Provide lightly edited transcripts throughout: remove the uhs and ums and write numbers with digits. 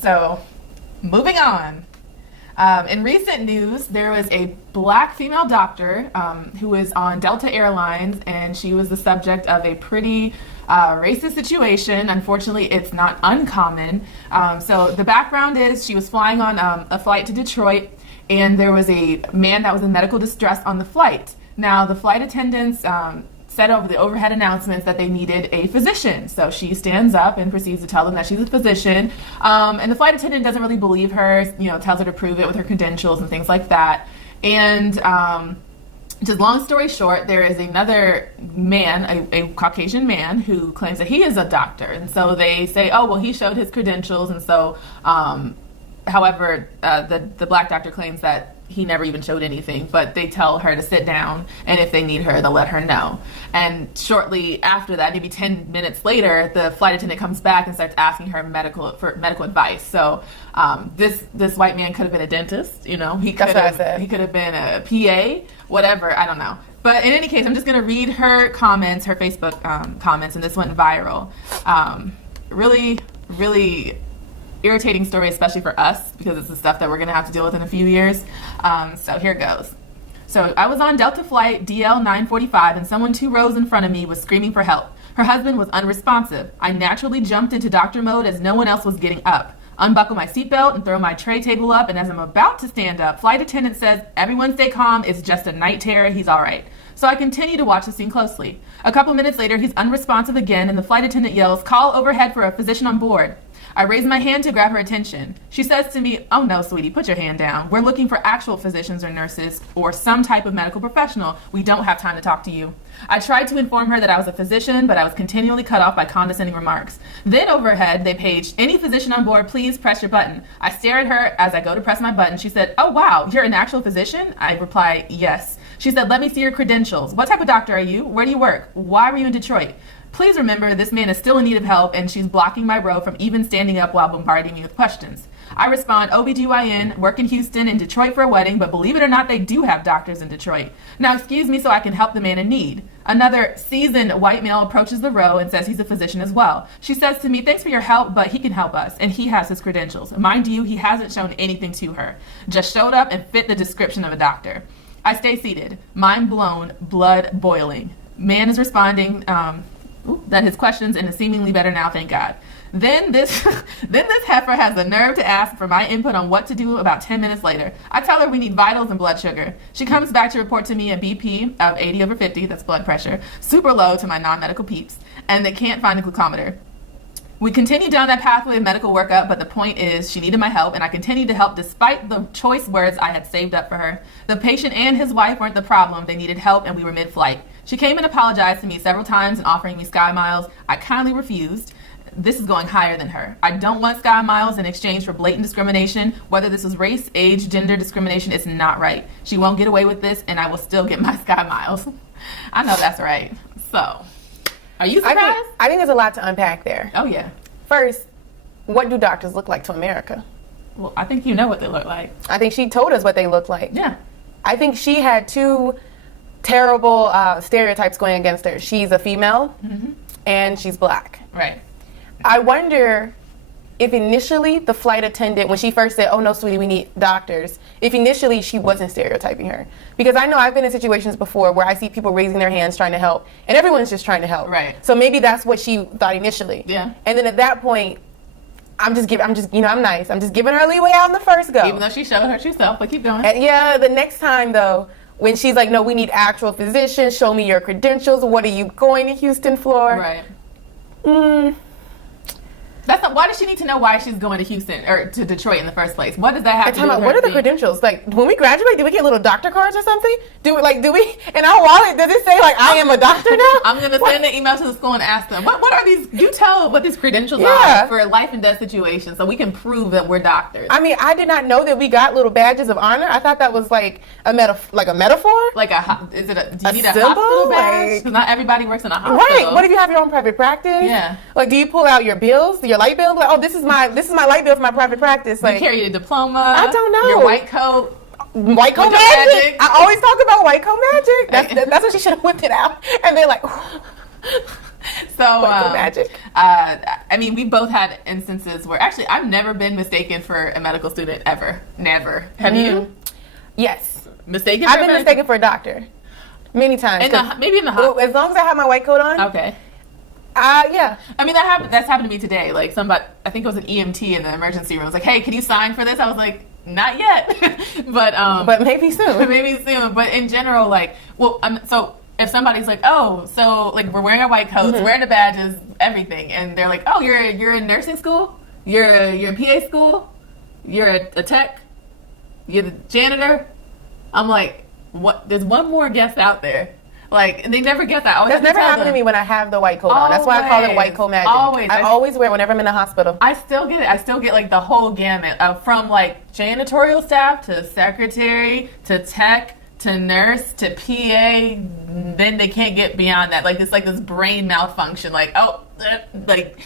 So, moving on. In recent news, there was a black female doctor who was on Delta Airlines, and she was the subject of a pretty racist situation. Unfortunately, it's not uncommon. So the background is she was flying on a flight to Detroit, and there was a man that was in medical distress on the flight. Now, the flight attendants said over the overhead announcements that they needed a physician. So she stands up and proceeds to tell them that she's a physician. And the flight attendant doesn't really believe her, tells her to prove it with her credentials and things like that. And just long story short, there is another man, a Caucasian man, who claims that he is a doctor. And so they say, oh, well, he showed his credentials. And so, however, the black doctor claims that he never even showed anything, but they tell her to sit down, and if they need her, they'll let her know. And shortly after that, maybe 10 minutes later, the flight attendant comes back and starts asking her medical advice. So this white man could have been a dentist, he could have been a PA, whatever, I don't know. But in any case, I'm just going to read her comments, her Facebook comments, and this went viral. Really, really irritating story, especially for us, because it's the stuff that we're going to have to deal with in a few years. So here goes. So I was on Delta flight DL 945, and someone 2 rows in front of me was screaming for help. Her husband was unresponsive. I naturally jumped into doctor mode as no one else was getting up. Unbuckle my seatbelt and throw my tray table up, and as I'm about to stand up, flight attendant says, "Everyone stay calm, it's just a night terror, he's all right." So I continue to watch the scene closely. A couple minutes later, he's unresponsive again, and the flight attendant yells, "Call overhead for a physician on board." I raise my hand to grab her attention. She says to me, "Oh no, sweetie, put your hand down. We're looking for actual physicians or nurses or some type of medical professional. We don't have time to talk to you." I tried to inform her that I was a physician, but I was continually cut off by condescending remarks. Then overhead, they paged, "Any physician on board, please press your button." I stare at her as I go to press my button. She said, "Oh wow, you're an actual physician?" I reply, "Yes." She said, "Let me see your credentials. What type of doctor are you? Where do you work? Why were you in Detroit?" Please remember, this man is still in need of help, and she's blocking my row from even standing up while bombarding me with questions. I respond, "OBGYN, work in Houston and Detroit for a wedding, but believe it or not, they do have doctors in Detroit. Now excuse me so I can help the man in need." Another seasoned white male approaches the row and says he's a physician as well. She says to me, "Thanks for your help, but he can help us, and he has his credentials." Mind you, he hasn't shown anything to her. Just showed up and fit the description of a doctor. I stay seated, mind blown, blood boiling. Man is responding, that his questions and is seemingly better now, thank God. Then this heifer has the nerve to ask for my input on what to do about 10 minutes later. I tell her we need vitals and blood sugar. She comes back to report to me a BP of 80/50, that's blood pressure, super low to my non-medical peeps, and they can't find a glucometer. We continued down that pathway of medical workup, but the point is she needed my help, and I continued to help despite the choice words I had saved up for her. The patient and his wife weren't the problem. They needed help, and we were mid-flight. She came and apologized to me several times and offering me Sky Miles. I kindly refused. This is going higher than her. I don't want Sky Miles in exchange for blatant discrimination. Whether this was race, age, gender discrimination, it's not right. She won't get away with this, and I will still get my Sky Miles. I know that's right. So, are you surprised? I think there's a lot to unpack there. Oh, yeah. First, what do doctors look like to America? Well, I think you know what they look like. I think she told us what they look like. Yeah. I think she had 2 terrible stereotypes going against her. She's a female, and she's black. Right. I wonder if initially the flight attendant, when she first said, "Oh no, sweetie, we need doctors," if initially she wasn't stereotyping her. Because I know I've been in situations before where I see people raising their hands trying to help, and everyone's just trying to help. Right. So maybe that's what she thought initially. Yeah. And then at that point, I'm nice. I'm just giving her leeway out in the first go. Even though she showed her true self, but keep going. And yeah, the next time though, when she's like, "No, we need actual physicians. Show me your credentials. What are you going to Houston for?" Right. That's not. Why does she need to know why she's going to Houston or to Detroit in the first place? What does that have to do with her? What are the credentials? Like, when we graduate, do we get little doctor cards or something? Do we in our wallet, does it say like, "I am a doctor now"? I'm going to send an email to the school and ask them, what are these? You tell what these credentials are for life and death situations, so we can prove that we're doctors. I mean, I did not know that we got little badges of honor. I thought that was like a metaphor. Do you need a symbol? hospital badge? Because not everybody works in a hospital. Right. What if you have your own private practice? Yeah. Like, do you pull out your bills, your light bill? Like, "Oh, this is my light bill for my private practice." Like, you carry a diploma. I don't know. Your white coat. White coat magic. I always talk about white coat magic. That's when she should have whipped it out. And they're like, White coat magic. I mean, we both had instances where actually I've never been mistaken for a medical student ever. Never. Have you? Yes. Mistaken? I've been mistaken for a doctor many times. Maybe in the hospital. As long as I have my white coat on. Okay. Yeah. I mean, that's happened to me today. Like somebody, I think it was an EMT in the emergency room, was like, "Hey, can you sign for this?" I was like, "Not yet," but maybe soon. Maybe soon. But in general, like, well, so if somebody's like, "Oh, so like we're wearing our white coats, wearing the badges, everything," and they're like, "Oh, you're in nursing school, you're in PA school, you're a tech, you're the janitor," I'm like, "What? There's one more guess out there." Like, they never get that. That's never happened to me when I have the white coat on. That's why I call it white coat magic. I always wear it whenever I'm in the hospital. I still get it. I still get, like, the whole gamut from, like, janitorial staff to secretary to tech to nurse to PA. Then they can't get beyond that. Like, it's like this brain malfunction. Like, like,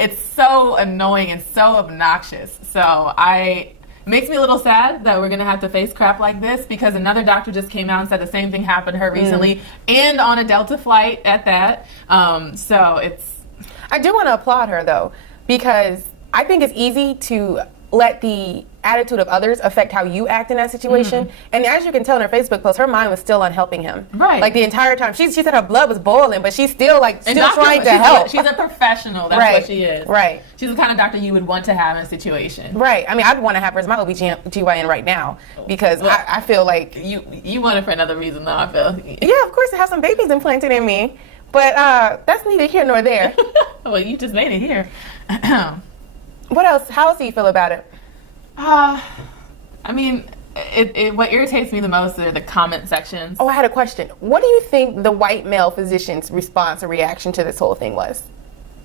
it's so annoying and so obnoxious. So it makes me a little sad that we're going to have to face crap like this because another doctor just came out and said the same thing happened to her recently and on a Delta flight at that. So it's... I do want to applaud her, though, because I think it's easy to let the attitude of others affect how you act in that situation. And as you can tell in her Facebook post, her mind was still on helping him. Right. Like the entire time. She said her blood was boiling, but she's still trying to help. She's a professional. That's what she is. Right. She's the kind of doctor you would want to have in a situation. Right. I mean, I'd want to have her as my OBGYN right now because I feel like... You want it for another reason, though, I feel. Yeah, of course, to have some babies implanted in me. But that's neither here nor there. Well, you just made it here. What else? How else do you feel about it? I mean, what irritates me the most are the comment sections. Oh, I had a question. What do you think the white male physician's response or reaction to this whole thing was?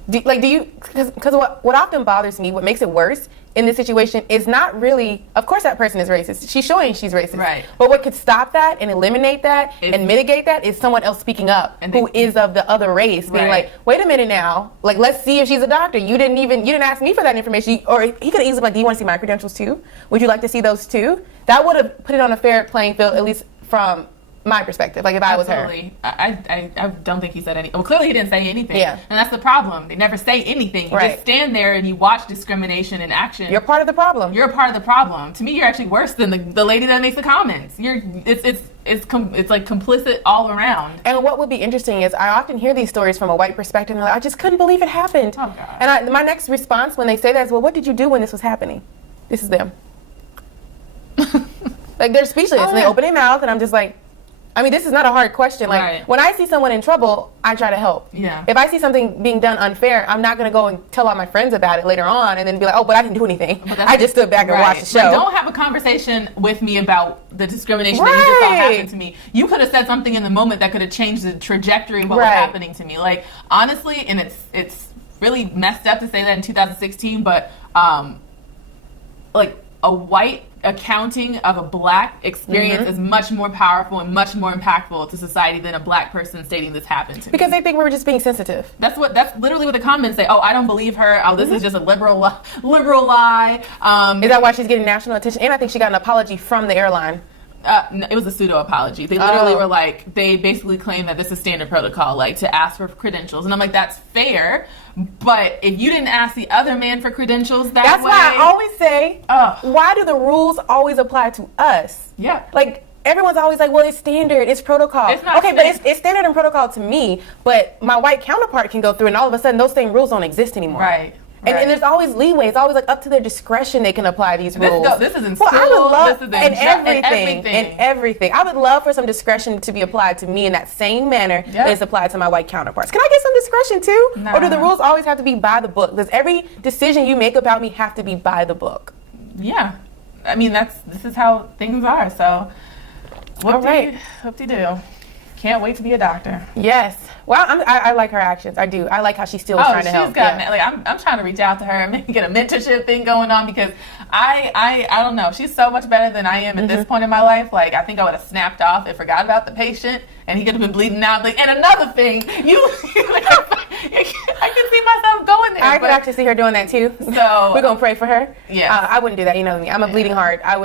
Because what often bothers me, what makes it worse in this situation is not really, of course that person is racist. She's showing she's racist. Right. But what could stop that and eliminate that and mitigate that is someone else speaking up who is of the other race, being like, wait a minute now, like, let's see if she's a doctor. You didn't ask me for that information. Or he could have easily been like, do you want to see my credentials too? Would you like to see those too? That would have put it on a fair playing field, at least from my perspective, like if I was her. I don't think he said anything. Well, clearly he didn't say anything. Yeah. And that's the problem. They never say anything. You just stand there and you watch discrimination in action. You're part of the problem. You're a part of the problem. To me, you're actually worse than the lady that makes the comments. It's like complicit all around. And what would be interesting is I often hear these stories from a white perspective and I just couldn't believe it happened. Oh, God. And my next response when they say that is, well, what did you do when this was happening? This is them. Like, they're speechless and they open their mouth and I'm just like, I mean, this is not a hard question. Like, when I see someone in trouble, I try to help. Yeah. If I see something being done unfair, I'm not going to go and tell all my friends about it later on and then be like, oh, but I didn't do anything. I just stood back and watched the show. Like, don't have a conversation with me about the discrimination that you just saw happen to me. You could have said something in the moment that could have changed the trajectory of what was happening to me. Like, honestly, and it's really messed up to say that in 2016, but like a white accounting of a black experience is much more powerful and much more impactful to society than a black person stating this happened to me. Because they think we're just being sensitive. That's literally what the comments say. Oh, I don't believe her. Oh, this is just a liberal lie. Is that why she's getting national attention? And I think she got an apology from the airline. No, it was a pseudo apology. They literally were like, they basically claimed that this is standard protocol, like to ask for credentials. And I'm like, that's fair. But if you didn't ask the other man for credentials that's way. That's why I always say, why do the rules always apply to us? Yeah. Like, everyone's always like, well, it's standard, it's protocol. It's not okay, but it's standard and protocol to me, but my white counterpart can go through and all of a sudden those same rules don't exist anymore. Right. And there's always leeway. It's always like up to their discretion they can apply these rules. This is in school. I would love this is in everything. I would love for some discretion to be applied to me in that same manner that is applied to my white counterparts. Can I get some discretion too? Nah. Or do the rules always have to be by the book? Does every decision you make about me have to be by the book? Yeah. I mean, this is how things are. So, what do you do? Can't wait to be a doctor. Yes. Well, I like her actions. I do. I like how she's still trying to help. I'm trying to reach out to her and maybe get a mentorship thing going on because I don't know. She's so much better than I am at this point in my life. Like, I think I would have snapped off and forgot about the patient and he could have been bleeding out. Like, and another thing, I can see myself going there. I could actually see her doing that too. So we're gonna pray for her. Yeah. I wouldn't do that. You know me. I'm a bleeding heart. A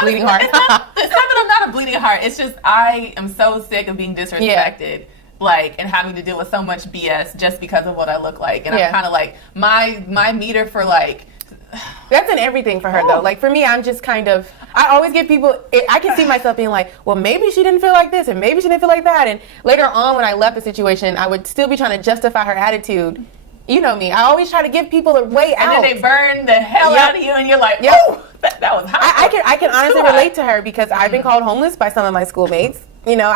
bleeding heart. It's not that I'm not a bleeding heart. It's just I am so sick of being disrespected like, and having to deal with so much BS just because of what I look like. And I'm kind of like, my meter for like, that's in everything for her though. Like for me, I'm just kind of, I always give people, I can see myself being like, well, maybe she didn't feel like this and maybe she didn't feel like that. And later on when I left the situation, I would still be trying to justify her attitude. You know me. I always try to give people a way out. And then they burn the hell out of you and you're like, oh, that was hot. I can honestly relate to her because I've been called homeless by some of my schoolmates. You know,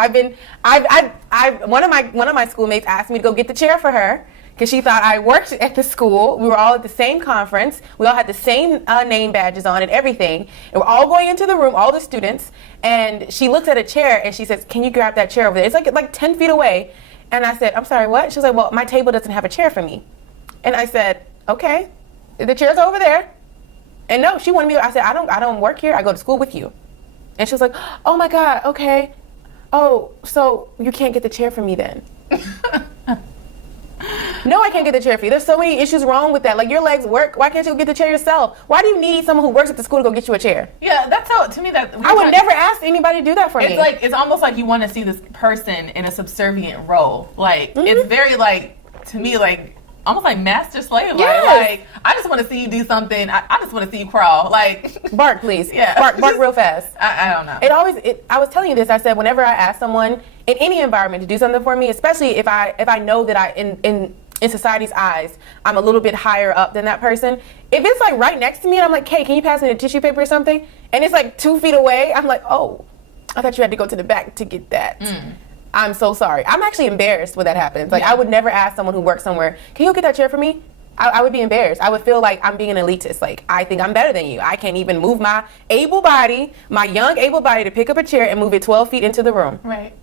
one of my schoolmates asked me to go get the chair for her because she thought I worked at the school. We were all at the same conference. We all had the same name badges on and everything. And we're all going into the room, all the students. And she looks at a chair and she says, can you grab that chair over there? It's like 10 feet away. And I said, I'm sorry, what? She was like, well, my table doesn't have a chair for me. And I said, okay, the chair's over there. And no, she wanted me, I said, I don't work here. I go to school with you. And she was like, oh my God, okay. Oh, so you can't get the chair for me then? No, I can't get the chair for you. There's so many issues wrong with that. Like, your legs work. Why can't you get the chair yourself? Why do you need someone who works at the school to go get you a chair? Yeah, that's how, to me, that... I would never ask anybody to do that for me. It's like, it's almost like you want to see this person in a subservient role. Like, it's very, like, to me, like, almost like master slave. Yes. Like, I just want to see you do something. I just want to see you crawl. Like... Bark, please. Yeah. Bark real fast. I don't know. I was telling you this, I said, whenever I ask someone in any environment to do something for me, especially if I know that in society's eyes, I'm a little bit higher up than that person. If it's like right next to me and I'm like, hey, can you pass me the tissue paper or something? And it's like 2 feet away, I'm like, oh, I thought you had to go to the back to get that. I'm so sorry. I'm actually embarrassed when that happens. Like, I would never ask someone who works somewhere, can you get that chair for me? I would be embarrassed. I would feel like I'm being an elitist. Like, I think I'm better than you. I can't even move my young able body to pick up a chair and move it 12 feet into the room. Right.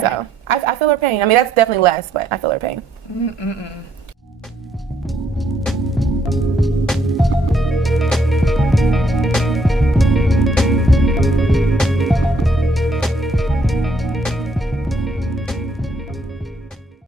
So I feel her pain. I mean, that's definitely less, but I feel her pain.